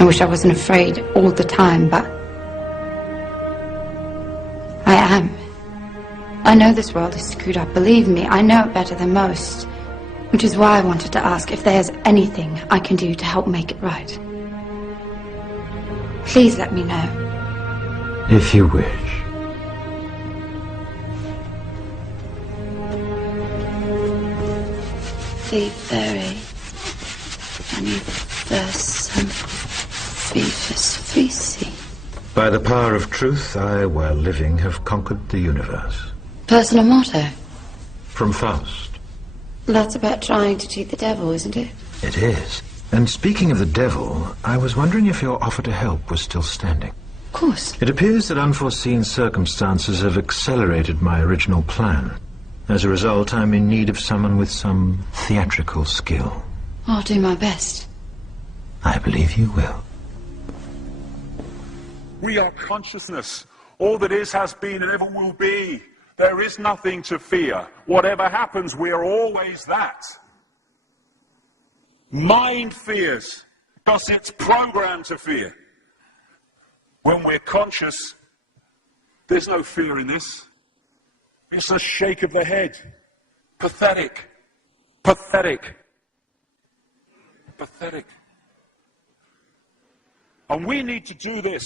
I wish I wasn't afraid all the time, but I am. I know this world is screwed up, believe me, I know it better than most. Which is why I wanted to ask if there's anything I can do to help make it right. Please let me know. If you wish. Be very universum vivus vici. By the power of truth, I, while living, have conquered the universe. Personal motto. From Faust. That's about trying to cheat the devil, isn't it? It is. And speaking of the devil, I was wondering if your offer to help was still standing. Of course. It appears that unforeseen circumstances have accelerated my original plan. As a result, I'm in need of someone with some theatrical skill. I'll do my best. I believe you will. We are consciousness. All that is, has been, and ever will be. There is nothing to fear. Whatever happens, we are always that. Mind fears, because it's programmed to fear. When we're conscious, there's no fear in this. It's a shake of the head. Pathetic. Pathetic. Pathetic. And we need to do this.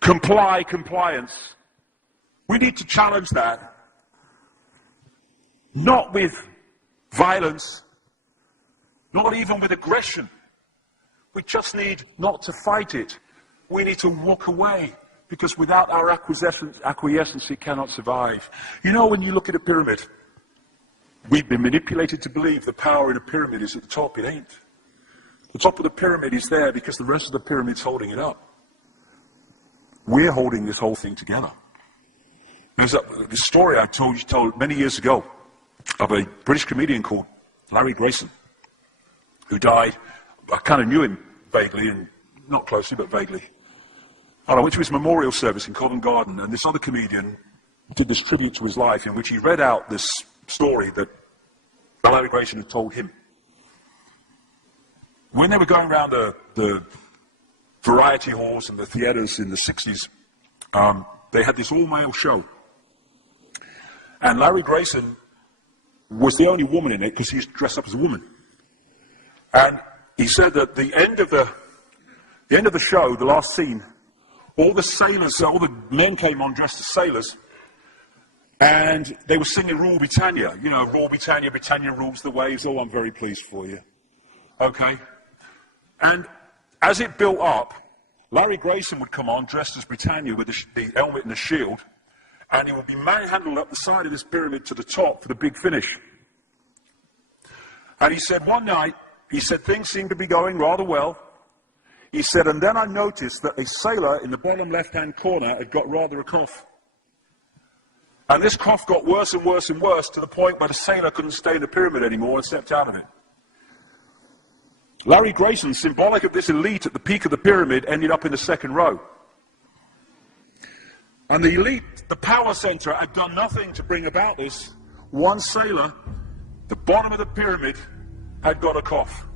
Compliance. We need to challenge that. Not with violence, not even with aggression. We just need not to fight it. We need to walk away, because without our acquiescence, it cannot survive. You know, when you look at a pyramid, we've been manipulated to believe the power in a pyramid is at the top. It ain't. The top of the pyramid is there because the rest of the pyramid's holding it up. We're holding this whole thing together. There's this story I told many years ago of a British comedian called Larry Grayson, who died. I kind of knew him vaguely, and not closely, but vaguely. And I went to his memorial service in Covent Garden, and this other comedian did this tribute to his life in which he read out this story that Larry Grayson had told him. When they were going around the variety halls and the theatres in the 60s, they had this all-male show. And Larry Grayson was the only woman in it because he's dressed up as a woman. And he said that the end of the show, the last scene, all the sailors, all the men came on dressed as sailors, and they were singing Rule Britannia. You know, Rule Britannia, Britannia rules the waves. Oh, I'm very pleased for you. Okay? And as it built up, Larry Grayson would come on dressed as Britannia with the helmet and the shield, and he would be manhandled up the side of this pyramid to the top for the big finish. And he said one night, he said things seemed to be going rather well. He said, and then I noticed that a sailor in the bottom left-hand corner had got rather a cough. And this cough got worse and worse and worse to the point where the sailor couldn't stay in the pyramid anymore and stepped out of it. Larry Grayson, symbolic of this elite at the peak of the pyramid, ended up in the second row. And the elite, the power center, had done nothing to bring about this. One sailor, the bottom of the pyramid, had got a cough.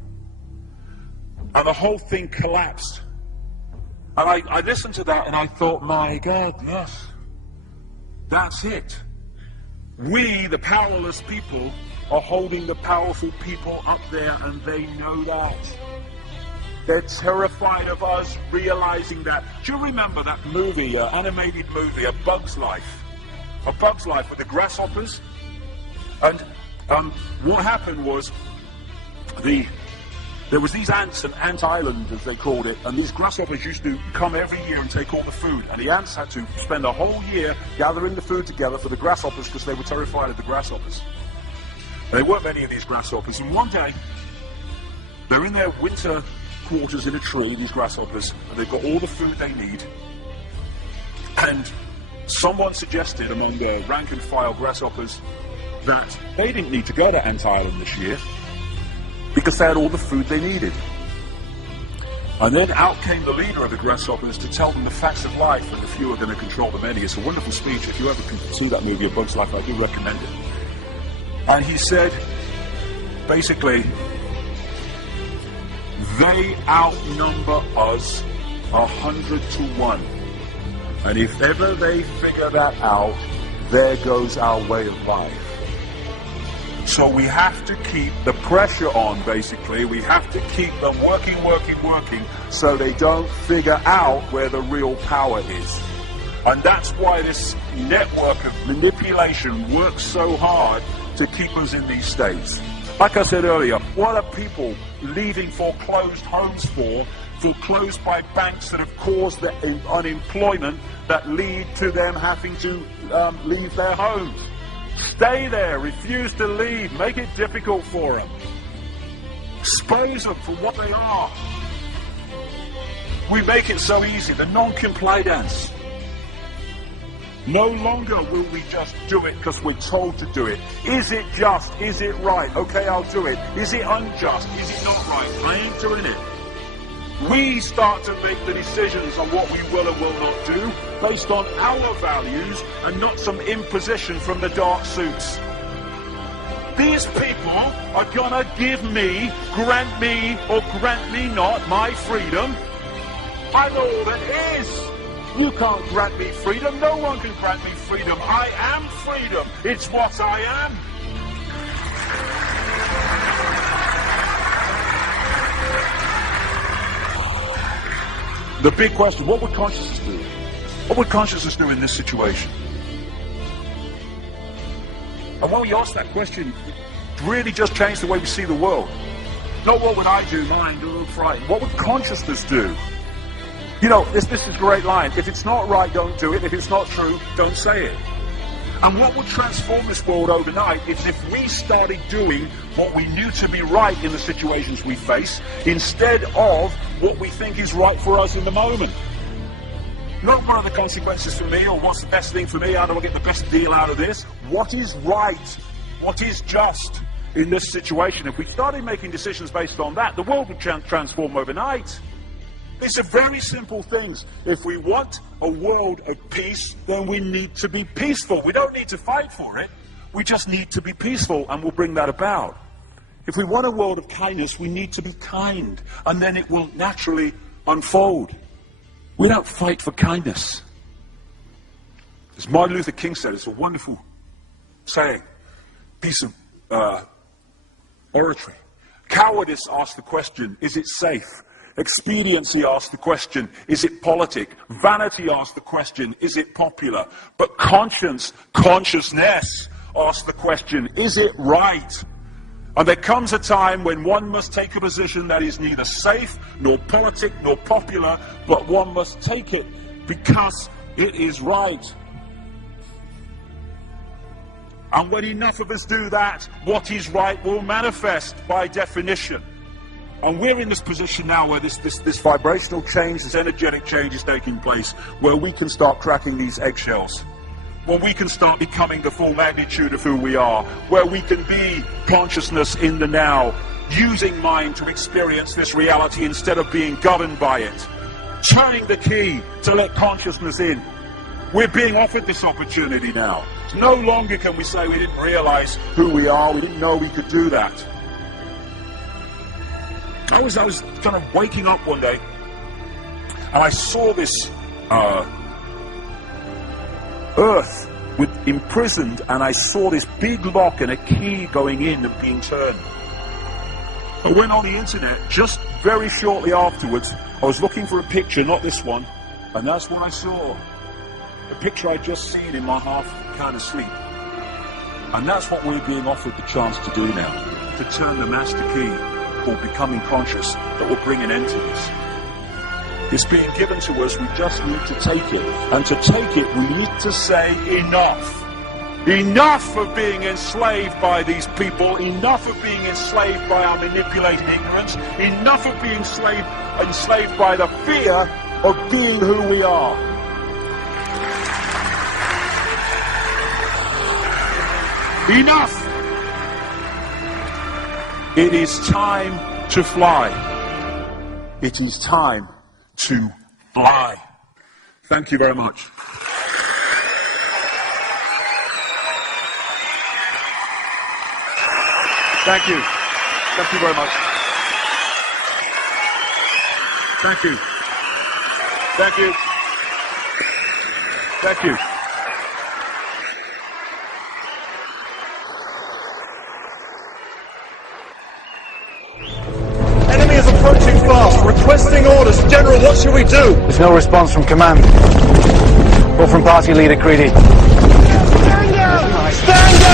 And the whole thing collapsed. And I listened to that and I thought, my God, yes, that's it. We, the powerless people, are holding the powerful people up there, and they know that. They're terrified of us realizing that. Do you remember that movie, animated movie, A Bug's Life? A Bug's Life with the grasshoppers? And what happened was, there was these ants, and Ant Island, as they called it, and these grasshoppers used to come every year and take all the food, and the ants had to spend a whole year gathering the food together for the grasshoppers because they were terrified of the grasshoppers. There weren't many of these grasshoppers, and one day, they're in their winter quarters in a tree, these grasshoppers, and they've got all the food they need, and someone suggested among the rank and file grasshoppers that they didn't need to go to Ant Island this year because they had all the food they needed. And then out came the leader of the grasshoppers to tell them the facts of life, and the few are going to control the many. It's a wonderful speech. If you ever can see that movie, A Bug's Life, I do recommend it. And he said, basically, They outnumber us 100-1. And if ever they figure that out, there goes our way of life. So we have to keep the pressure on, basically. We have to keep them working, so they don't figure out where the real power is. And that's why this network of manipulation works so hard to keep us in these states. Like I said earlier, what are people leaving foreclosed homes for? Foreclosed by banks that have caused the unemployment that lead to them having to leave their homes. Stay there, refuse to leave, make it difficult for them. Expose them for what they are. We make it so easy, the non-compliance. No longer will we just do it because we're told to do it. Is it just? Is it right? Okay, I'll do it. Is it unjust? Is it not right? I ain't doing it. We start to make the decisions on what we will and will not do based on our values and not some imposition from the dark suits. These people are gonna give me, grant me, or grant me not my freedom. I'm all that is. You can't grant me freedom. No one can grant me freedom. I am freedom. It's what I am. The big question, what would consciousness do? What would consciousness do in this situation? And when we ask that question, it really just changed the way we see the world. Not what would I do, mind, or frightened. What would consciousness do? You know, this is a great line. If it's not right, don't do it. If it's not true, don't say it. And what would transform this world overnight is if we started doing what we knew to be right in the situations we face, instead of what we think is right for us in the moment. Not what are the consequences for me, or what's the best thing for me, how do I get the best deal out of this? What is right? What is just in this situation? If we started making decisions based on that, the world would transform overnight. These are very simple things. If we want a world of peace, then we need to be peaceful. We don't need to fight for it. We just need to be peaceful, and we'll bring that about. If we want a world of kindness, we need to be kind, and then it will naturally unfold. We don't fight for kindness. As Martin Luther King said, it's a wonderful saying, piece of oratory. Cowardice asks the question, is it safe? Expediency asks the question, is it politic? Vanity asks the question, is it popular? But consciousness asks the question, is it right? And there comes a time when one must take a position that is neither safe, nor politic, nor popular, but one must take it because it is right. And when enough of us do that, what is right will manifest by definition. And we're in this position now where this vibrational change, this energetic change is taking place, where we can start cracking these eggshells, where we can start becoming the full magnitude of who we are, where we can be consciousness in the now, using mind to experience this reality instead of being governed by it, turning the key to let consciousness in. We're being offered this opportunity now. No longer can we say we didn't realize who we are, we didn't know we could do that. I was kind of waking up one day, and I saw this earth imprisoned, and I saw this big lock and a key going in and being turned. I went on the internet just very shortly afterwards. I was looking for a picture, not this one, and that's what I saw. The picture I'd just seen in my half kind of sleep. And that's what we're being offered the chance to do now, to turn the master key, called becoming conscious, that will bring an end to this. It's being given to us, we just need to take it. And to take it, we need to say enough. Enough of being enslaved by these people, enough of being enslaved by our manipulated ignorance, enough of being enslaved by the fear of being who we are. Enough! It is time to fly. It is time to fly. Thank you very much. Thank you. Thank you very much. Thank you. Thank you. Thank you. Enemy is approaching fast, requesting orders. General, what should we do? There's no response from command or from party leader Creedy. Stand down! Stand down!